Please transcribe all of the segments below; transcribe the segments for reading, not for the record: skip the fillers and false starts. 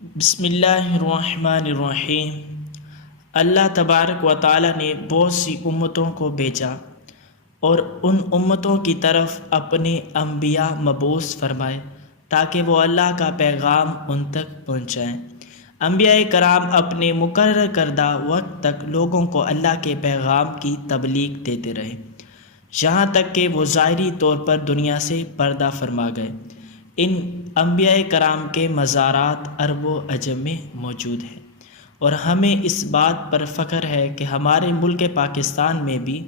بسم اللہ الرحمن الرحیم۔ اللہ تبارک و تعالیٰ نے بہت سی امتوں کو بھیجا اور ان امتوں کی طرف اپنے انبیاء مبعوث فرمائے تاکہ وہ اللہ کا پیغام ان تک پہنچائیں۔ انبیاء کرام اپنے مقرر کردہ وقت تک لوگوں کو اللہ کے پیغام کی تبلیغ دیتے رہے، یہاں تک کہ وہ ظاہری طور پر دنیا سے پردہ فرما گئے۔ ان انبیاء کرام کے مزارات عرب و عجم میں موجود ہیں، اور ہمیں اس بات پر فخر ہے کہ ہمارے ملک پاکستان میں بھی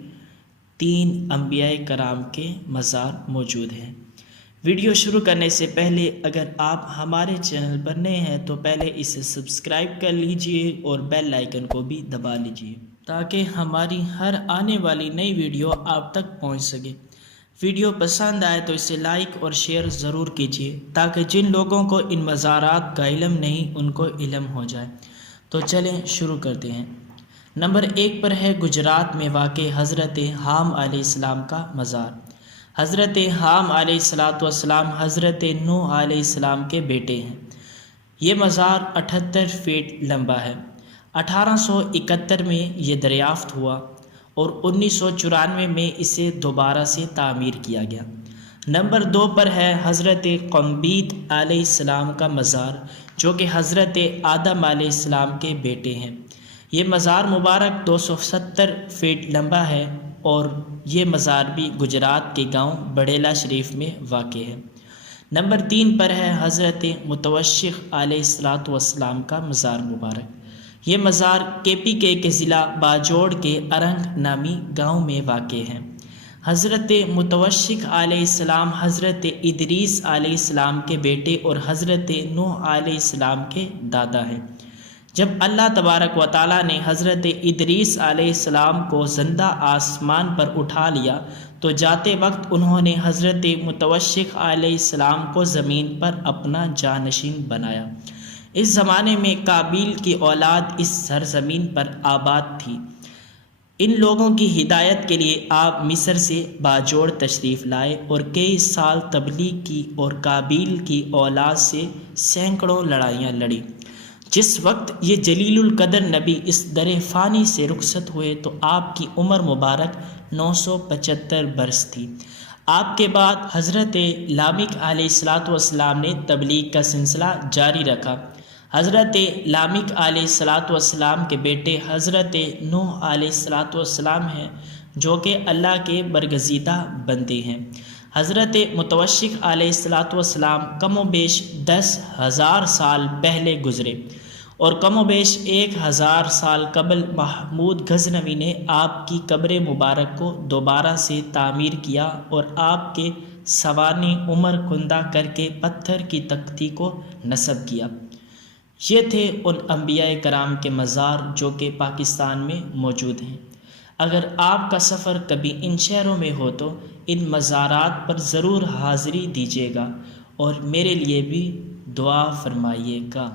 3 انبیاء کرام کے مزار موجود ہیں۔ ویڈیو شروع کرنے سے پہلے اگر آپ ہمارے چینل پر نئے ہیں تو پہلے اسے سبسکرائب کر لیجئے اور بیل آئیکن کو بھی دبا لیجئے تاکہ ہماری ہر آنے والی نئی ویڈیو آپ تک پہنچ سکے۔ ویڈیو پسند آئے تو اسے لائک اور شیئر ضرور کیجیے تاکہ جن لوگوں کو ان مزارات کا علم نہیں ان کو علم ہو جائے۔ تو چلیں شروع کرتے ہیں۔ نمبر 1 پر ہے گجرات میں واقع حضرت حام علیہ السلام کا مزار۔ حضرت حام علیہ السلام حضرت نوح علیہ السلام کے بیٹے ہیں۔ یہ مزار 78 فٹ لمبا ہے۔ 1871 میں یہ دریافت ہوا اور 1994 میں اسے دوبارہ سے تعمیر کیا گیا۔ نمبر 2 پر ہے حضرت قمبیت علیہ السلام کا مزار، جو کہ حضرت آدم علیہ السلام کے بیٹے ہیں۔ یہ مزار مبارک 270 فٹ لمبا ہے اور یہ مزار بھی گجرات کے گاؤں بڑیلا شریف میں واقع ہے۔ نمبر 3 پر ہے حضرت متوشق علیہ السلام کا مزار مبارک۔ یہ مزار KPK کے ضلع باجوڑ کے ارنگ نامی گاؤں میں واقع ہے۔ حضرت متوشق علیہ السلام حضرت ادریس علیہ السلام کے بیٹے اور حضرت نوح علیہ السلام کے دادا ہیں۔ جب اللہ تبارک و تعالیٰ نے حضرت ادریس علیہ السلام کو زندہ آسمان پر اٹھا لیا تو جاتے وقت انہوں نے حضرت متوشق علیہ السلام کو زمین پر اپنا جانشین بنایا۔ اس زمانے میں قابیل کی اولاد اس سرزمین پر آباد تھی۔ ان لوگوں کی ہدایت کے لیے آپ مصر سے باجوڑ تشریف لائے اور کئی سال تبلیغ کی اور قابیل کی اولاد سے سینکڑوں لڑائیاں لڑیں۔ جس وقت یہ جلیل القدر نبی اس در فانی سے رخصت ہوئے تو آپ کی عمر مبارک 975 برس تھی۔ آپ کے بعد حضرت لامک علیہ السلام نے تبلیغ کا سلسلہ جاری رکھا۔ حضرت لامک علیہ السلام کے بیٹے حضرت نوح علیہ السلام ہیں، جو کہ اللہ کے برگزیدہ بندے ہیں۔ حضرت متوشق علیہ السلام کم و بیش 10,000 سال پہلے گزرے اور کم و بیش 1,000 سال قبل محمود غزنوی نے آپ کی قبر مبارک کو دوبارہ سے تعمیر کیا اور آپ کے سوانح عمر کندہ کر کے پتھر کی تختی کو نصب کیا۔ یہ تھے ان انبیاء کرام کے مزار جو کہ پاکستان میں موجود ہیں۔ اگر آپ کا سفر کبھی ان شہروں میں ہو تو ان مزارات پر ضرور حاضری دیجیے گا اور میرے لیے بھی دعا فرمائیے گا۔